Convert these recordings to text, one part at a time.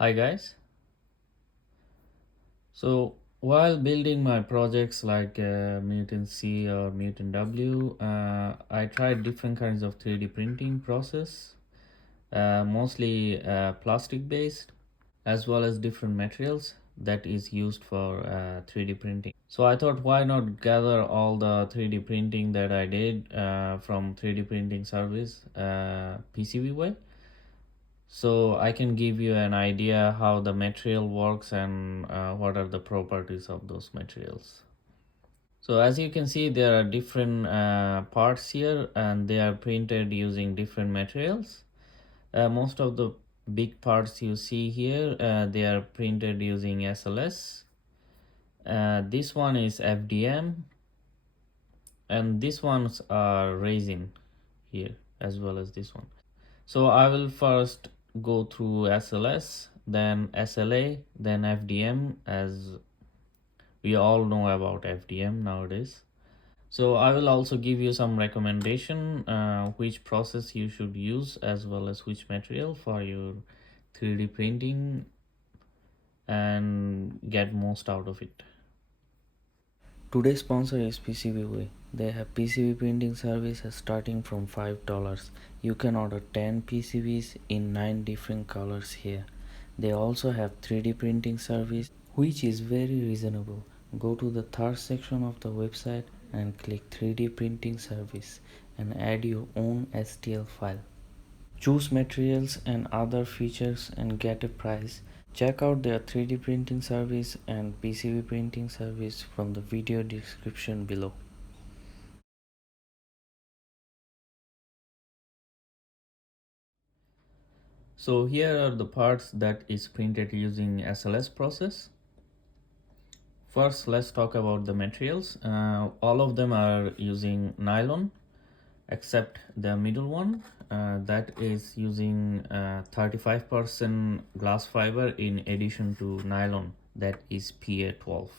Hi guys. So while building my projects like Mutant C or Mutant W, I tried different kinds of 3D printing process, mostly plastic based, as well as different materials that is used for 3D printing. So I thought, why not gather all the 3D printing that I did from 3D printing service PCBway, so I can give you an idea how the material works and what are the properties of those materials. So as you can see, there are different parts here and they are printed using different materials. Most of the big parts you see here, they are printed using SLS. This one is FDM and these ones are resin here, as well as this one. So I will first go through SLS, then SLA, then FDM, as we all know about FDM nowadays. So I will also give you some recommendation which process you should use, as well as which material for your 3D printing and get most out of it. Today's sponsor is PCBway. They have PCB printing services starting from $5. You can order 10 PCBs in 9 different colors here. They also have 3D printing service which is very reasonable. Go to the third section of the website and click 3D printing service and add your own STL file. Choose materials and other features and get a price. Check out their 3D printing service and PCB printing service from the video description below. So here are the parts that is printed using SLS process. First, let's talk about the materials. All of them are using nylon except the middle one that is using 35% glass fiber in addition to nylon, that is PA12.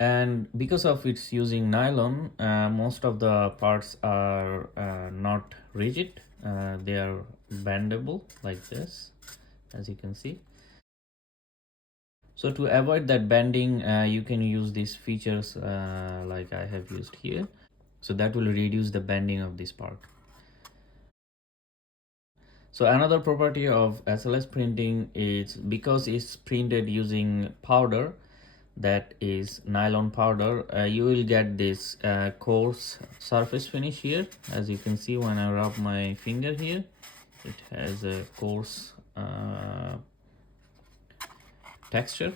And because of its using nylon, most of the parts are not rigid, they are bendable like this, as you can see. So to avoid that bending, you can use these features like I have used here, so that will reduce the bending of this part. So another property of SLS printing is because it's printed using powder, that is nylon powder, you will get this coarse surface finish here. As you can see, when I rub my finger here, it has a coarse texture.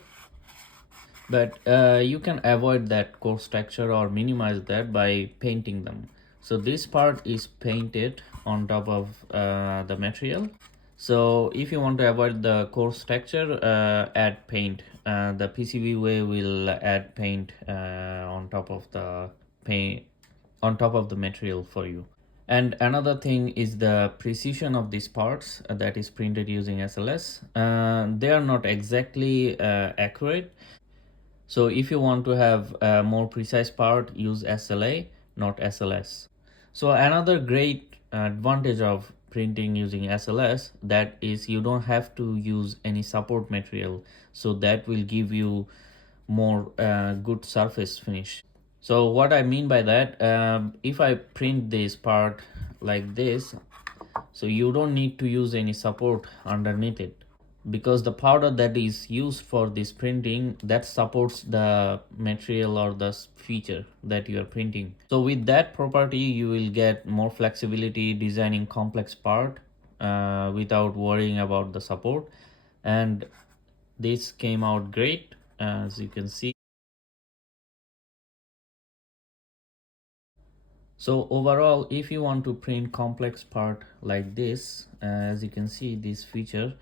But you can avoid that coarse texture or minimize that by painting them. So this part is painted on top of the material. So if you want to avoid the coarse texture, add paint. The PCBway will add paint on top of the material for you. And another thing is the precision of these parts that is printed using SLS. They are not exactly accurate. So if you want to have a more precise part, use SLA, not SLS. So another great advantage of printing using SLS, that is you don't have to use any support material. So that will give you more good surface finish. So what I mean by that, if I print this part like this, so you don't need to use any support underneath it, because the powder that is used for this printing, that supports the material or the feature that you are printing. So with that property, you will get more flexibility designing complex part without worrying about the support. And this came out great, as you can see. So overall, if you want to print complex part like this, as you can see this feature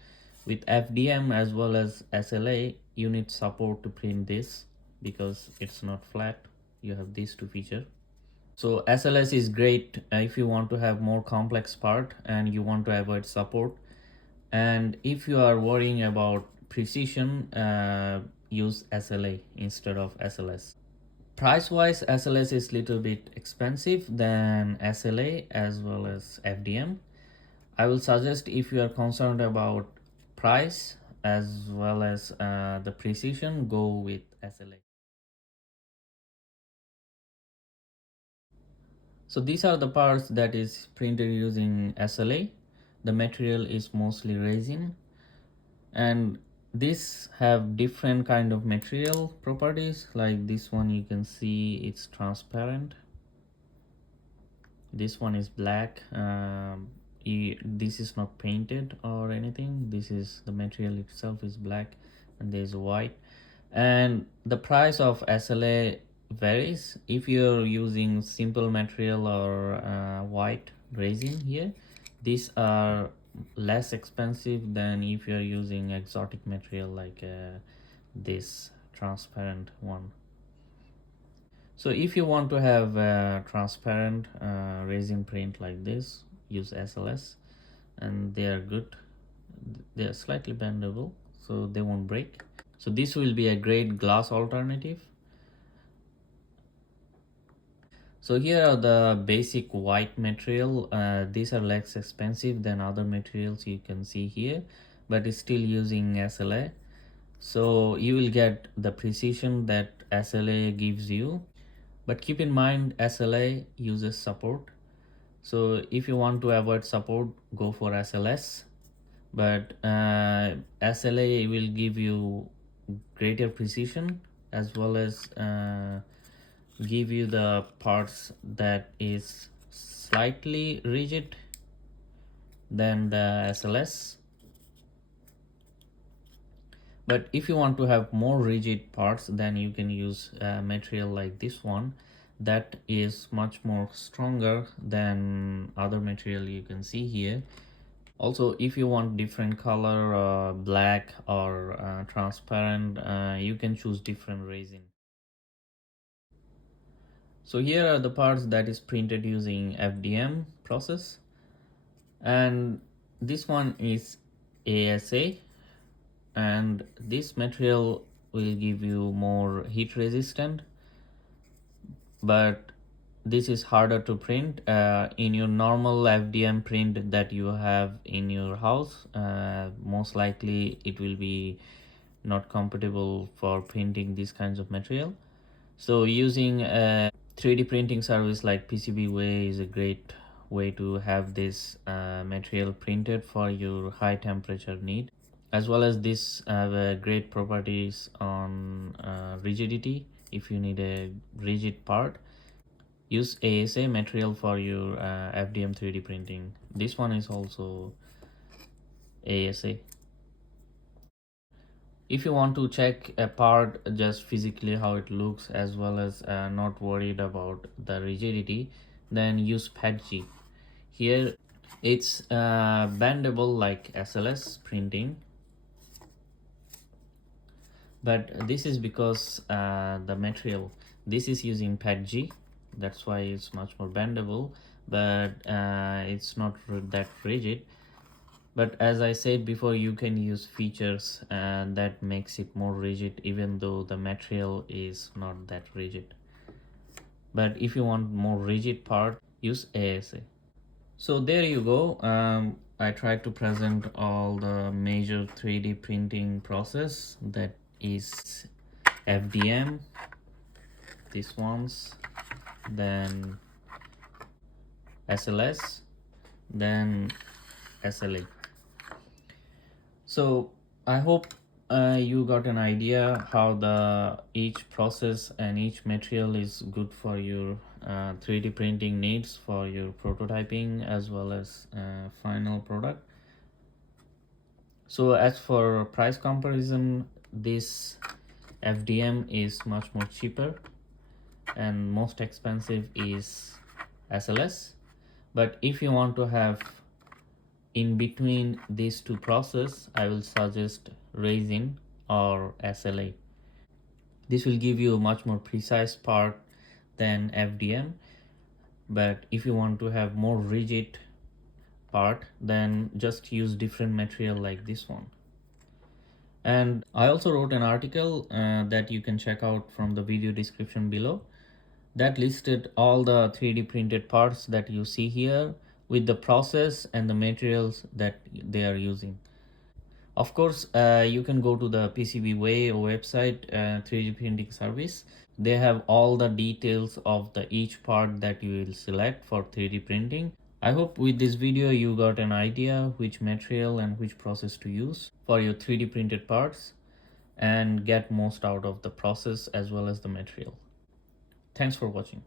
with FDM as well as SLA, you need support to print this because it's not flat. You have these two features. So SLS is great if you want to have more complex part and you want to avoid support. And if you are worrying about precision, use SLA instead of SLS. Price wise, SLS is little bit expensive than SLA as well as FDM. I will suggest, if you are concerned about price as well as the precision, go with SLA. So these are the parts that is printed using SLA. The material is mostly resin, and these have different kind of material properties. Like this one, you can see it's transparent. This one is black. This is not painted or anything. This is the material itself is black, and there's white. And the price of SLA varies. If you're using simple material or white resin here, these are less expensive than if you're using exotic material like this transparent one. So if you want to have a transparent resin print like this, use SLS, and they are good. They are slightly bendable, so they won't break. So this will be a great glass alternative. So here are the basic white material. These are less expensive than other materials you can see here, but it's still using SLA. So you will get the precision that SLA gives you. But keep in mind, SLA uses support. So if you want to avoid support, go for SLS. But SLA will give you greater precision as well as give you the parts that is slightly rigid than the SLS. But if you want to have more rigid parts, then you can use a material like this one that is much more stronger than other material you can see here. Also, if you want different color, black or transparent, you can choose different resin. So here are the parts that is printed using FDM process, and this one is ASA, and this material will give you more heat resistant, but this is harder to print in your normal FDM print that you have in your house. Most likely it will be not compatible for printing these kinds of material. So using a 3D printing service like PCBway is a great way to have this material printed for your high temperature need. As well as this have great properties on rigidity. If you need a rigid part, use ASA material for your FDM 3D printing. This one is also ASA. If you want to check a part just physically how it looks as well as not worried about the rigidity, then use PATG. Here it's bendable like SLS printing, but this is because the material, this is using PATG, that's why it's much more bendable, but it's not that rigid. But as I said before, you can use features that makes it more rigid even though the material is not that rigid. But if you want more rigid part, use ASA. So there you go. I tried to present all the major 3D printing process, that is FDM, these ones, then SLS, then SLA. So I hope you got an idea how the each process and each material is good for your 3D printing needs for your prototyping as well as final product. So as for price comparison, this FDM is much more cheaper and most expensive is SLS. But if you want to have in between these two process, I will suggest resin or SLA. This will give you a much more precise part than FDM, but if you want to have more rigid part, then just use different material like this one. And I also wrote an article that you can check out from the video description below, that listed all the 3D printed parts that you see here with the process and the materials that they are using. Of course, you can go to the PCBway website, 3D printing service. They have all the details of the each part that you will select for 3D printing. I hope with this video you got an idea which material and which process to use for your 3D printed parts and get most out of the process as well as the material. Thanks for watching.